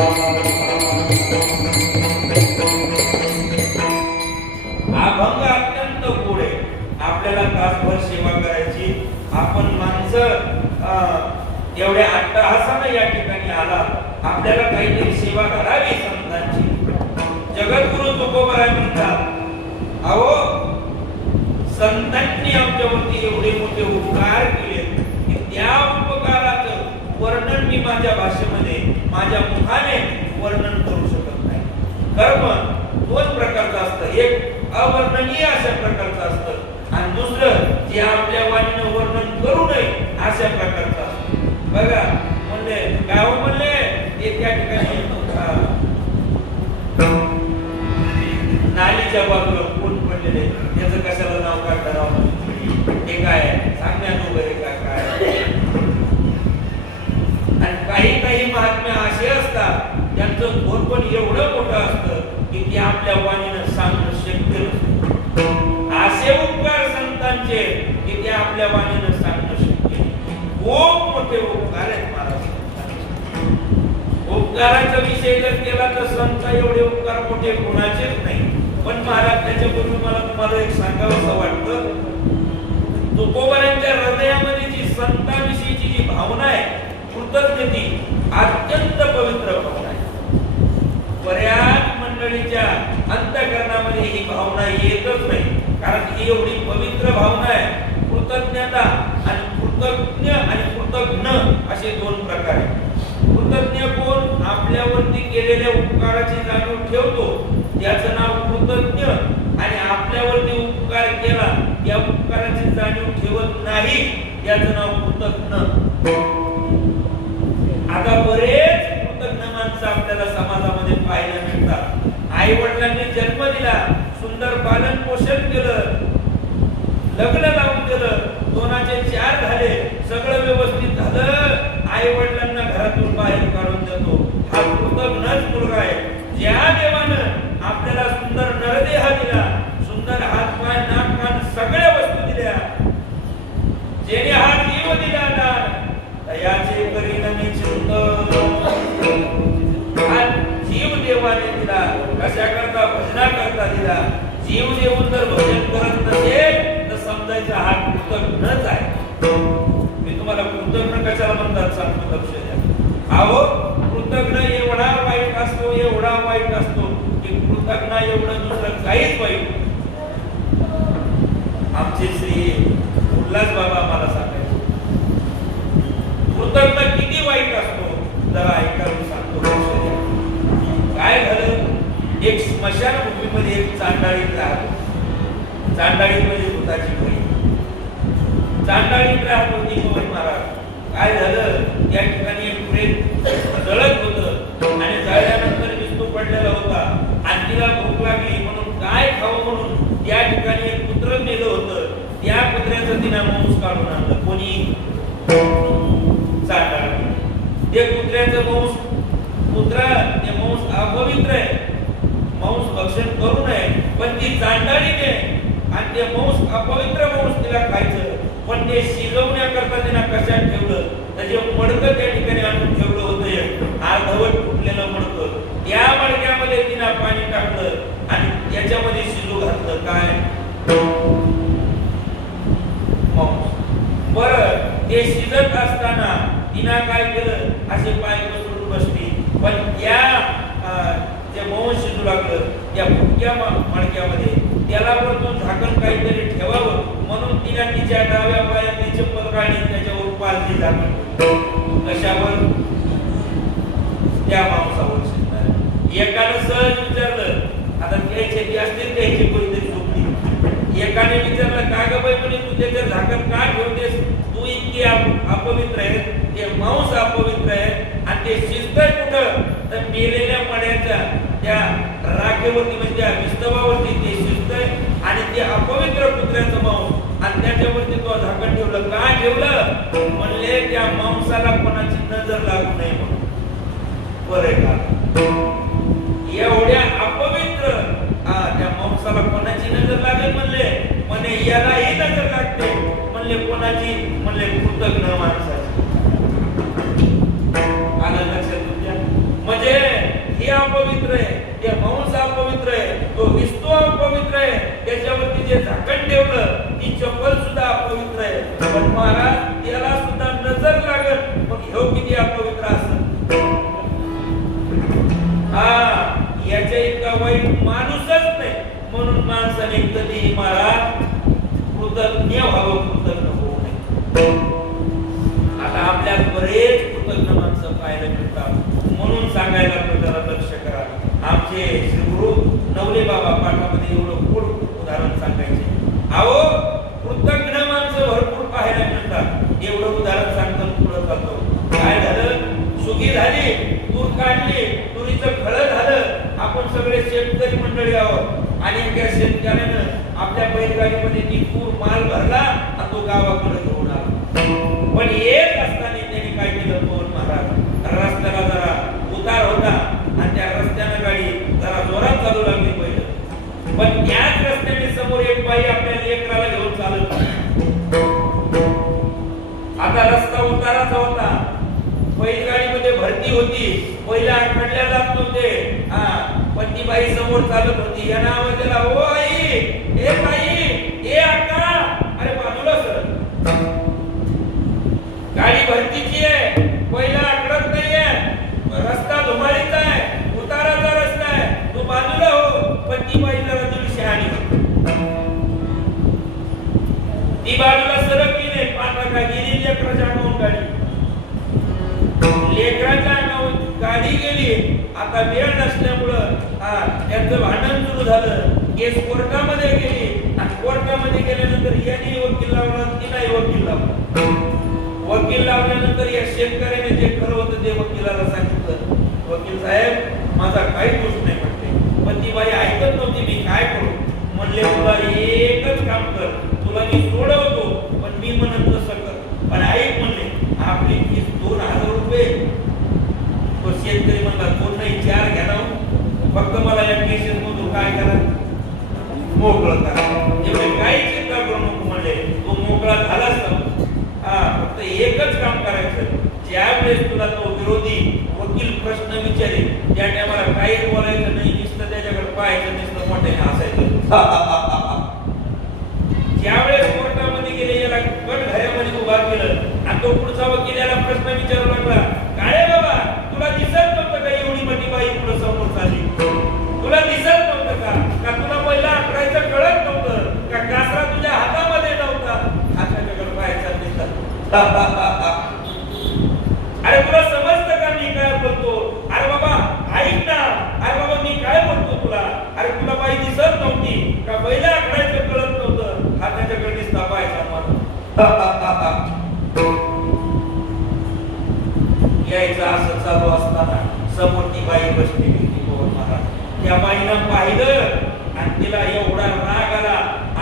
अभंग अत्यंत गोड आहे. आपल्याला तासभर सेवा करायची. आपण माणसं एवढ्या अट्टहासाने या ठिकाणी आला, आपल्याला काहीतरी सेवा करावी संतांची. जगद्गुरु तुकोबराय म्हणतात, अहो संतांनी आमच्यावरती एवढे मोठे उपकार केले की त्या उपकाराचं वर्णन मी माझ्या भाषेमध्ये माझ्या मुखाने वर्णन करू शकत नाही. कर्म दोन प्रकारचं असतं, एक अवर्णनीय अशा प्रकारचं असतं आणि दुसरं जे आपल्या वाणीनं वर्णन करू नये अशा प्रकारचं असतं. बघा म्हणले गाव म्हणले ते त्या ठिकाणी नालीच्या बाजूला कोण पडलेले, त्याचं कशाला नाव काढता ते काय सांगण्यात वगैरे काय. आणि काही महात्म्य असे असतात त्यांचं थोर पण एवढं मोठं असतं की ते आपल्या वाणीनं सांगणं शक्य नसतं. असे उपकार संतांचे की ते आपल्या वाणीनं सांगणं शक्य नाही. खूप मोठे उपकार आहेत महाराज. उपकाराचा विषय जर केला तर संत एवढे उपकार मोठे कोणाचेच नाही. पण महाराज त्याच्यापूर्वी मला तुम्हाला एक सांगावंसं वाटतं, तुकोबरांच्या हृदयामध्ये जी संतांविषयीची जी भावना आहे, कृतज्ञती, अत्यंत पवित्र भावना आहे. बऱ्याच मंडळीच्या अंतःकरणामध्ये ही भावना येतच नाही, कारण ही एवढी पवित्र भावना आहे. कृतज्ञता आणि कृतज्ञ आणि कृतज्ञ असे दोन प्रकार आहेत. कृतज्ञ कोण आपल्यावरती केलेल्या उपकाराची जाणीव ठेवतो त्याचं नाव कृतज्ञ, आणि आपल्यावरती उपकार केला त्या उपकाराची जाणीव ठेवत नाही त्याचं नाव कृतज्ञ. आता बरेच कृतज्ञ माणसं आपल्याला समाजामध्ये पाहायला मिळतात. आई वडिलांनी जन्म दिला, सुंदर पालन पोषण केलं, लग्न लावून दिलं, 2चे 4 झाले, सगळं व्यवस्थित झालं, आई वडिलांना घरातून बाहेर काढून देतो. हा कृतज्ञच मुलगा आहे. ज्या देवानं आपल्याला सुंदर नरदेह दिला, सुंदर हात पाय नाक कान सगळ्या वस्तू दिल्या, जेने हा जीव दिला दान याचे करीन चिंतन. हा जीव देवाने दिला कशा करता? भजना करता दिला. जीव देऊन जर भजन करत नसेल तर समजायचा हा कृतज्ञच आहे. मी तुम्हाला कृतज्ञ कशाला म्हणतात सांगतो, लक्ष द्या. अहो कृतज्ञ एवढा वाईट असतो, एवढा वाईट असतो की कृतज्ञ एवढं दुसरं काहीच वाईट. आमचे श्री उल्हास बाबा मला सांगायचे कृतज्ञ किती वाईट असतो. जरा ऐकायला सांगतो. काय झालं, एक स्मशानभूमीमध्ये एक चांडाळीत राहतो. चांडाळी म्हणजे भूताची बहीण. चांडाळीत राहत होती महाराज. काय झालं, त्या ठिकाणी एक प्रेत जळत होतं आणि जळल्यानंतर विस्तू पडलेला होता आणि तिला भूक लागली म्हणून काय खावं म्हणून त्या ठिकाणी एक कुत्र नेलं होतं. त्या कुत्र्याचं तिने मांस काढून आणलं. कोणी? चांडाळ. ते कुत्र्याचं मांस, कुत्रा ते मांस अपवित्र आहे, मांस भक्षण करू नये, पण ती चांडाळीने आणि ते मांस अपवित्र मांस तिला खायचं. पण ते शिजवण्याकरता तिने कशात ठेवलं, त्याचे मडकं त्या ठिकाणी आणून ठेवलं होतं, अर्धवट फुटलेलं मडकं. त्या मडक्यामध्ये तिने पाणी टाकलं आणि त्याच्यामध्ये शिजू घातलं. काय? बरं, ते शिजत असताना तिने काय केलं, असे पाय पसरून बसली. पण त्या जे मांस शिजू लागलं त्या फुटक्या मडक्यामध्ये, त्याला वरतून झाकण काहीतरी ठेवावं म्हणून तिने तिच्या डाव्या पायाने चप्पल काढली, त्याच्यावर पालथी झाकण. कशावर? त्या मांसावर शिजणार. एकानं सहज विचारलं, आता घ्यायचे ती असतील घ्यायची कोणीतरी झोपली. एकाने विचारलं, का ग बाई म्हणे तू त्याच्यावर झाकण का ठेवतेस? तू इतकी अपवित्र आहे, ते मांस अपवित्र आहे आणि ते शिजतंय कुठं? तर मेलेल्या मड्याच्या त्या राखेवरती म्हणजे त्या विस्तवावरती ते शिजतंय आणि ते अपवित्र कुत्र्याचं मांस आणि त्याच्यावरती तो झाकण ठेवलं. का ठेवलं? म्हणले त्या मांसाला कोणाची नजर लागू नये म्हणून. बरं का? एवढ्या अपवित्र त्या मांसाला कोणाची नजर लागेल म्हणले? म्हणे यालाही नजर लागते. म्हणले कोणाची? म्हणले कृतज्ञ माणसाची. आलं लक्षात तुमच्या? म्हणजे ते मांस अपवित्र आहे, तो विस्तू अपवित्र आहे, त्याच्यावरती जे झाकण ठेवलं ती चप्पल सुद्धा अपवित्र आहे. पण महाराज त्याला सुद्धा नजर लागत, मग ह्यो किती अपवित्र असत. याच्या इतका वाईट माणूसच नाही. म्हणून माणसाने कधीही महाराज कृतज्ञ व्हावं, कृतज्ञ होऊ नये. आता आपल्यात बरेच कृतज्ञ माणसं पाहायला मिळतात. म्हणून सांगायला आपल्याला लक्ष करा. आमचे श्री गुरु नवले बाबा पाठामध्ये एवढं गोड उदाहरण सांगायचे. अहो कृतज्ञ माणसं भरपूर पाहायला मिळतात. एवढं उदाहरण सांगतात पुढे जातो. काय झालं? सुगी झाली, तूर काढली, तुरीचं फळ झालं. आपण सगळे शेतकरी मंडळी आहोत आणि त्या शेतकऱ्यानं आपल्या बैलगाडीमध्ये ती तूर माल भरला आणि तो गावाकडे घेऊन आला. पण एक असताना त्यांनी काय केलं? पवन महाराज रस्त्याला जरा उतार होता आणि त्या रस्त्यानं गाडी जरा जोरात चालू लागली बैल. पण त्याच रस्त्याने समोर एक बाई आपल्या लेकराला घेऊन चालत. आता रस्ता उताराचा होता, बैलगाडीमध्ये भरती होती, पहिला आखडल्या जात नव्हते. पण ती बाई समोर चालत होती. या नावाला ओ आई, ए बाई, ए आका, अरे बाजूला सर, गाडी भरतीची आहे, पहिला आकडत नाहीये, रस्ता धुमाळीचा आहे, उताराचा रस्ता आहे, तू बाजूला हो. पण ती बाई जरा तुम्ही शहाणी होती. ती बाजूला सरकली नाही, पाठा का गेली लेकराच्या अंगावून गाडी, लेकराच्या अंगावून गाडी गेली. आता वेळ नसल्यामुळं त्यांचं भांडण सुरू झालं. केस कोर्टामध्ये गेली आणि कोर्टामध्ये गेल्यानंतर यांनी वकील लावला, तिलाही वकील लावला. वकील लावल्यानंतर या शेतकऱ्याने जे खरं होतं ते वकिलाला सांगितलं. वकील साहेब माझा काही दोष नाही म्हणते. पण ती बाई ऐकत नव्हती. मी काय करू? म्हणले तुला एकच काम कर, तुला मी सोडवतो, पण मी म्हणत तसं कर. पण ऐक म्हणले, आपली फीस 2000 रुपये. तो शेतकरी म्हणला 2 नाही 4 घ्या, फक्त मला या केसेस मधून काय करा, मोकळं करा. एवढे काही चिंता करू नको म्हणले. तो मोकळा झालाच नव्हता. फक्त एकच काम करायचं, ज्यावेळेस तुला तो विरोधी वकील प्रश्न विचारेल त्या टायमाला काही बोलायचं नाही, नुसतं त्याच्याकडे पाहायचं, नुसतं मोठ्याने हसायचं. ज्यावेळेस कोर्टामध्ये गेले, याला कटघऱ्यामध्ये उभा केलं आणि तो पुढचा वकील याला प्रश्न विचारू लागला, काय बाबा तुला दिसत नव्हतं का एवढी मोठी बाई पुढे समोर चालली? तुला दिसत नव्हतं का तुला पहिला आकडायचं कळत नव्हतं का? कासरा तुझ्या हातामध्ये नव्हता? हाताच्याकडे पाहायचा दिसत. अरे तुला समजतं का मी काय बोलतो? अरे बाबा ऐक ना, अरे बाबा मी काय बोलतो तुला? अरे तुला बाई दिसत नव्हती का? पहिला आकडायचं कळत नव्हतं? हाताच्याकडे दिसता पाहायचा मला. यायचं असं चालू असताना समोर ती बाई बसली होती. पवन महाराज त्या बाईनं पाहिलं आणि तिला एवढा राग आला,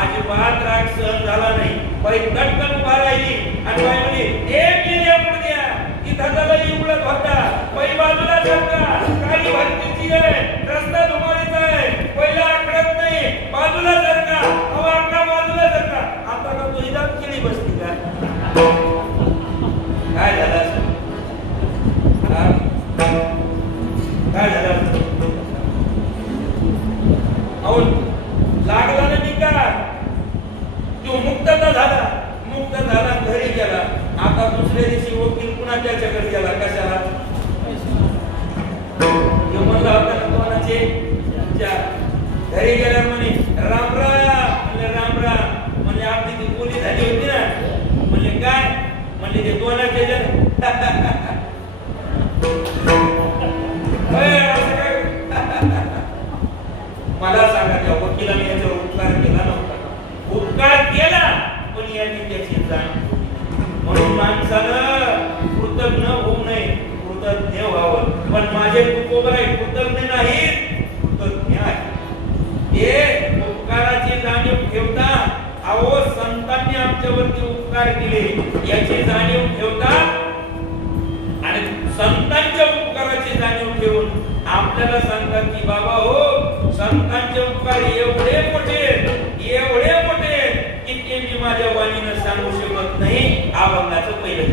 अजिबात राग सहन झाला नाही. बाई तटकन उभा राहिली आणि बाई म्हणे, एक गेल्या मुलग्या इथं त्याला उडत होता, बाई बाजूला सरका, काही भरतीची आहे, रस्ता धुमाळीचा आहे, पहिला आकडत नाही, बाजूला सरका, अहो आकडा बाजूला सरका. आता का तू इथं केली बसली का? काय झालं? काय झालं? अहो लागला ना निकाल, तो मुक्तता झाला, मुक्त झाला, घरी गेला. आता दुसऱ्या दिवशी वकील पुन्हा त्याच्याकडे गेला. कशाला? म्हणला होता ना कोणाचे घरी गेल्या म्हणे राम राम. म्हणले राम राम. म्हणजे आपली ती बोली झाली होती ना. म्हणले काय? म्हणले ते दोनाचे जण. मला सांगा त्या वकिलाने याच्यावर उपकार केला नव्हता? उपकार केला, पण यांनी त्याची जाण. म्हणून माणसानं कृतज्ञ होऊ नये, कृतज्ञ व्हावं. पण माझे तुकोबर आहे, कृतज्ञ नाही, कृतज्ञ आहे. हे उपकाराची जाणीव ठेवता. अहो संतांनी आमच्यावरती उपकार केले याची जाणीव ठेवता आणि संतांच्या उपकाराची जाणीव ठेवून आपल्याला सांगतात की बाबा हो, संतांचे उपकार एवढे मोठे की ते मी माझ्या वाणीनं सांगू शकत नाही. अभंगाचं पहिलं